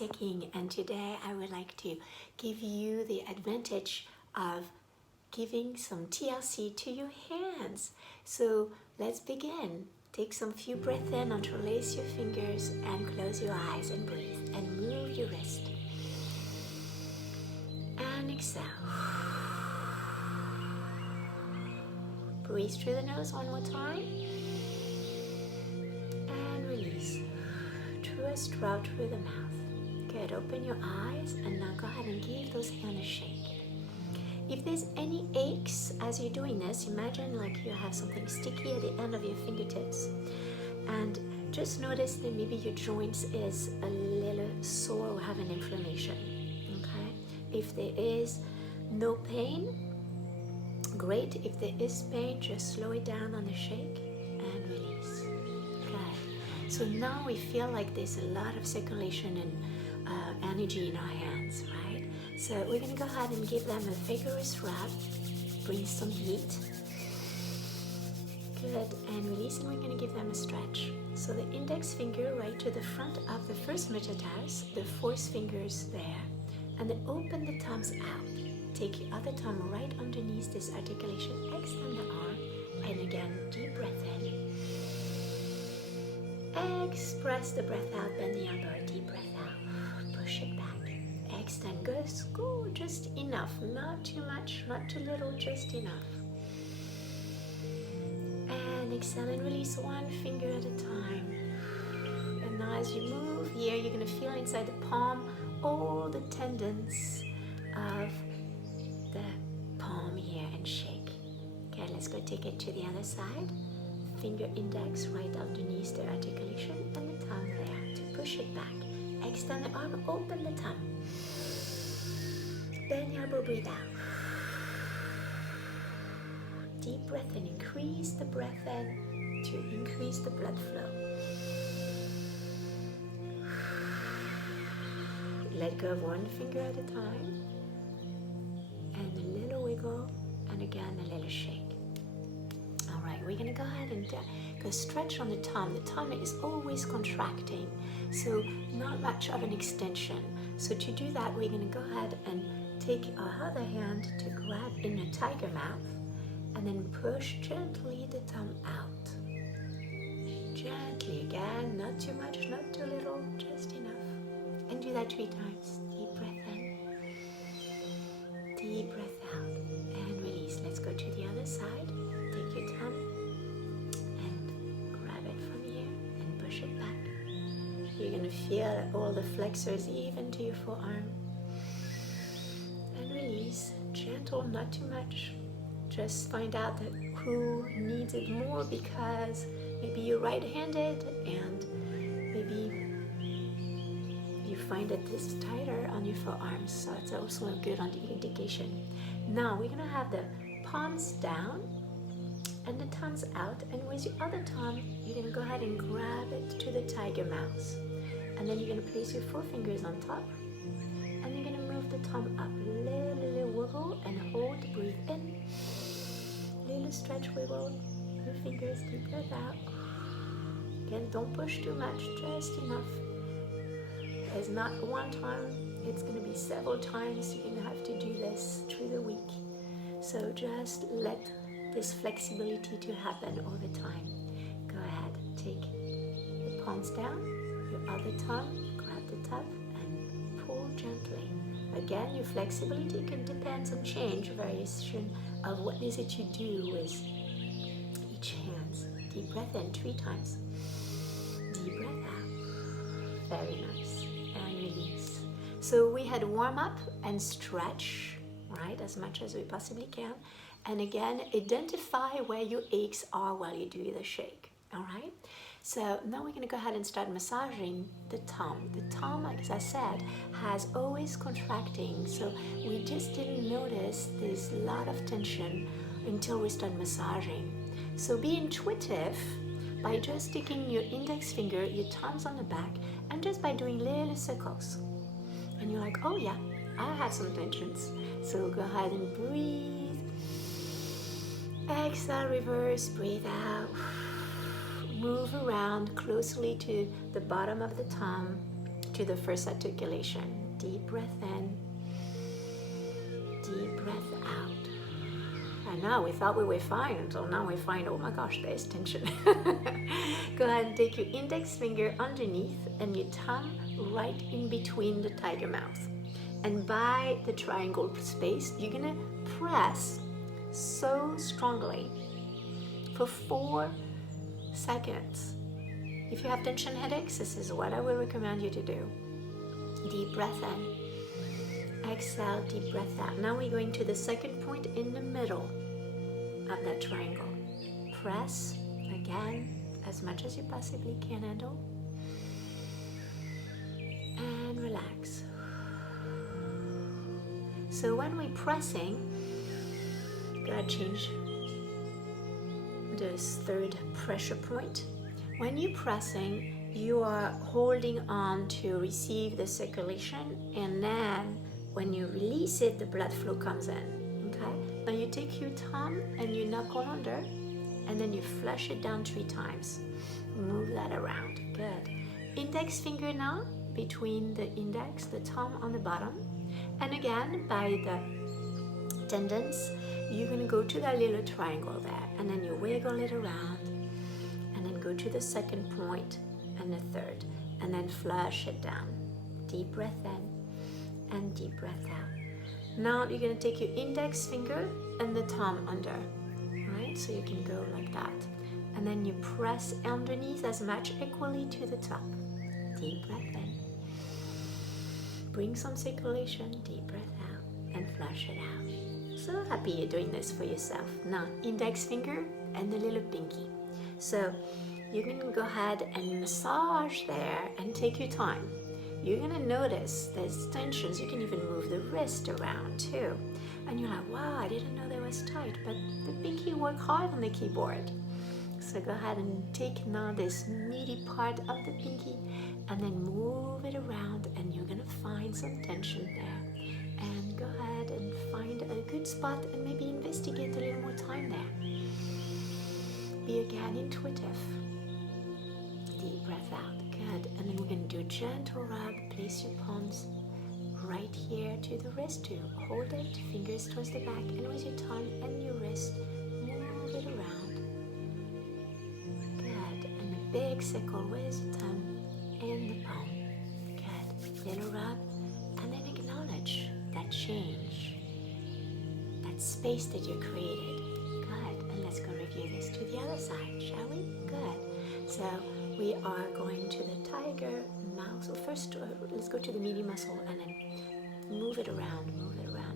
Laetitia King, and today I would like to give you the advantage of giving some TLC to your hands. So let's begin. Take some few breaths in, interlace your fingers and close your eyes and breathe and move your wrist. And exhale. Breathe through the nose one more time. And release. Twist out through the mouth. Good. Open your eyes and now go ahead and give those hands a shake. If there's any aches as you're doing this, imagine like you have something sticky at the end of your fingertips. And just notice that maybe your joints is a little sore or have an inflammation. Okay? If there is no pain, great. If there is pain, just slow it down on the shake and release. Good. So now we feel like there's a lot of circulation and energy in our hands, right? So we're going to go ahead and give them a vigorous rub. Bring some heat. Good. And release, and we're going to give them a stretch. So the index finger right to the front of the first metatarsal, the fourth fingers there, and then open the thumbs out. Take your other thumb right underneath this articulation, extend the arm, and again, deep breath in. Express the breath out, bend the elbow, deep breath out, push it back. Extend, go just enough, not too much, not too little, just enough. And exhale and release one finger at a time. And now as you move here, you're going to feel inside the palm all the tendons of the palm here and shake. Okay, let's go take it to the other side. Finger index right underneath the articulation and the thumb there to push it back. Extend the arm, open the thumb. Bend the elbow, breathe out. Deep breath in, increase the breath in to increase the blood flow. Let go of one finger at a time. And a little wiggle, and again a little shake. All right, we're gonna go ahead and go stretch on the thumb. The thumb is always contracting, so not much of an extension. So to do that, we're gonna go ahead and take our other hand to grab in a tiger mouth, and then push gently the thumb out. Gently again, not too much, not too little, just enough. And do that 3 times. Deep breath in, deep breath out, and release. Let's go to the other side. Take your thumb and grab it from here and push it back. You're going to feel all the flexors even to your forearm. And release. Gentle, not too much. Just find out that who needs it more, because maybe you're right-handed and maybe you find that this is tighter on your forearms, so it's also a good indication. Now we're going to have the palms down and the thumbs out, and with your other thumb you're going to go ahead and grab it to the tiger mouth, and then you're going to place your 4 fingers on top, and you're going to move the thumb up, little wiggle and hold, breathe in, little stretch, wiggle your fingers, deep breath out. Again, don't push too much, just enough. It's not one time, it's going to be several times. You're going to have to do this through the week. So just let this flexibility to happen over time. Go ahead, take the palms down, your other thumb, grab the top and pull gently. Again, your flexibility can depend and change, variation of what is it you do with each hand. Deep breath in 3 times. Deep breath out. Very nice. And release. So we had warm up and stretch, right, as much as we possibly can. And again, identify where your aches are while you do the shake. All right. So now we're going to go ahead and start massaging the thumb. The thumb, like as I said, has always contracting. So we just didn't notice there's a lot of tension until we start massaging. So be intuitive by just taking your index finger, your thumbs on the back, and just by doing little circles. And you're like, oh yeah, I have some tensions. So go ahead and breathe. Exhale, reverse, breathe out. Move around closely to the bottom of the thumb to the first articulation. Deep breath in, deep breath out. And now we thought we were fine until now we find, oh my gosh, there's tension. Go ahead and take your index finger underneath and your thumb right in between the tiger mouth. And by the triangle space, you're gonna press so strongly for 4 seconds. If you have tension headaches, this is what I will recommend you to do. Deep breath in, exhale, deep breath out. Now we're going to the second point in the middle of that triangle. Press again as much as you possibly can handle, and relax. So when we're pressing, go ahead, change this third pressure point. When you're pressing, you are holding on to receive the circulation, and then when you release it, the blood flow comes in. Okay? Now you take your thumb and your knuckle under, and then you flush it down 3 times. Move that around. Good. Index finger now between the index, the thumb on the bottom, and again by the tendons, you're gonna go to that little triangle there, and then you wiggle it around, and then go to the second point and the third, and then flush it down. Deep breath in and deep breath out. Now you're gonna take your index finger and the thumb under, right? So you can go like that, and then you press underneath as much equally to the top. Deep breath in. Bring some circulation, deep breath out, and flush it out. So happy you're doing this for yourself. Now, index finger and the little pinky. So you can go ahead and massage there and take your time. You're gonna notice there's tensions. You can even move the wrist around too. And you're like, wow, I didn't know that was tight, but the pinky worked hard on the keyboard. So go ahead and take now this meaty part of the pinky and then move it around, and you're gonna find some tension there. And go ahead and find a good spot and maybe investigate a little more time there. Be again intuitive. Deep breath out. Good. And then we're going to do a gentle rub. Place your palms right here to the wrist too. Hold it, fingers towards the back, and with your tongue and your wrist, move it around. Good. And a big circle with your tongue and the palm. Good. Little rub, and then acknowledge that change, that space that you created. Good. And let's go review this to the other side, shall we? Good. So we are going to the tiger mouth. So first, let's go to the median muscle and then move it around,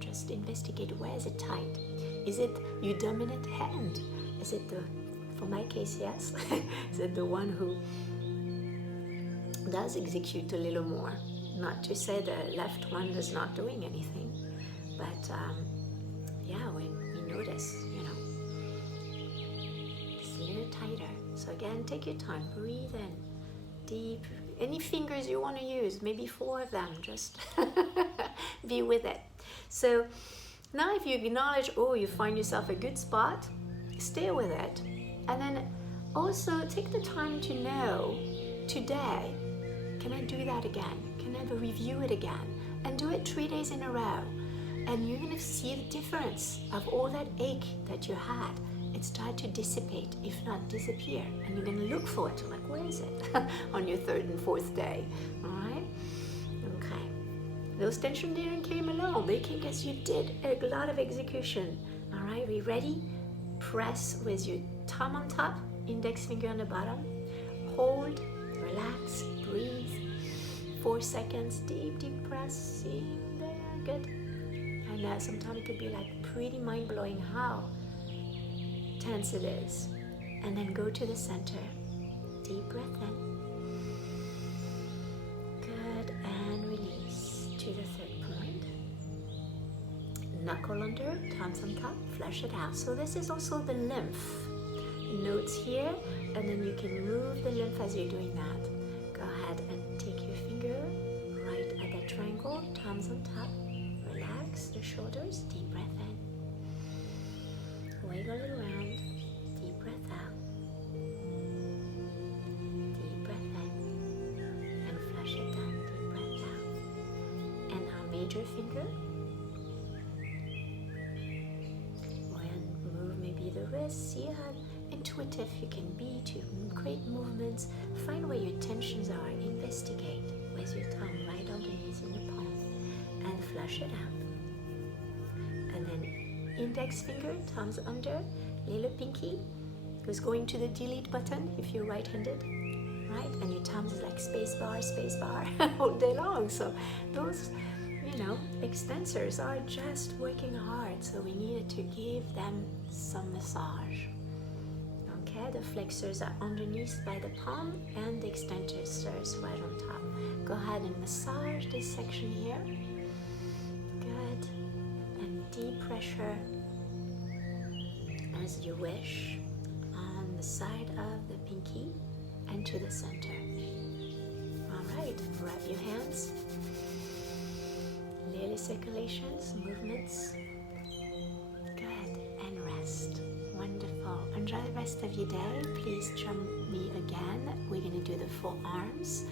Just investigate, where is it tight? Is it your dominant hand? Is it for my case, yes. Is it the one who does execute a little more? Not to say the left one is not doing anything, but yeah, we notice, it's a little tighter. So again, take your time, breathe in, deep. Any fingers you want to use, maybe 4 of them, just be with it. So now if you acknowledge, you find yourself a good spot, stay with it. And then also take the time to know, today, can I do that again? Can I review it again? And do it 3 days in a row. And you're going to see the difference of all that ache that you had. It started to dissipate, if not disappear. And you're going to look for it. Like, where is it? On your 3rd and 4th day. All right? Okay. Those tension didn't came along. They came because you did a lot of execution. All right? We ready? Press with your thumb on top, index finger on the bottom. Hold, relax, breathe. 4 seconds, deep pressing there. Good. And sometimes it could be like pretty mind-blowing how tense it is. And then go to the center. Deep breath in. Good. And release to the 3rd point. Knuckle under, thumbs on top, flush it out. So this is also the lymph nodes here, and then you can move the lymph as you're doing that. Go ahead and take your finger right at that triangle, thumbs on top. Relax the shoulders, deep breath in. Wiggle it around, deep breath out. Deep breath in, and flush it down, deep major finger. And move maybe the wrist. See how intuitive you can be to create movements. Find where your tensions are. Investigate with your thumb right underneath in your palm and flush it out. And then index finger, thumbs under, little pinky is going to the delete button if you're right-handed, right? And your thumbs is like space bar all day long. So those, extensors are just working hard. So we needed to give them some massage. Okay, the flexors are underneath by the palm and the extensors right on top. Go ahead and massage this section here. Good. And deep pressure as you wish on the side of the pinky and to the center. All right, wrap your hands. Little circulations, movements. Good, and rest. Wonderful. Enjoy the rest of your day. Please join me again. We're going to do the forearms,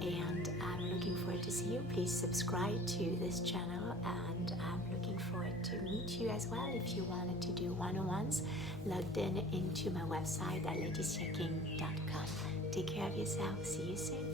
and I'm looking forward to see you. Please subscribe to this channel, and I'm looking forward to meet you as well. If you wanted to do one-on-ones, logged into my website at laetitiaking.com. Take care of yourself. See you soon.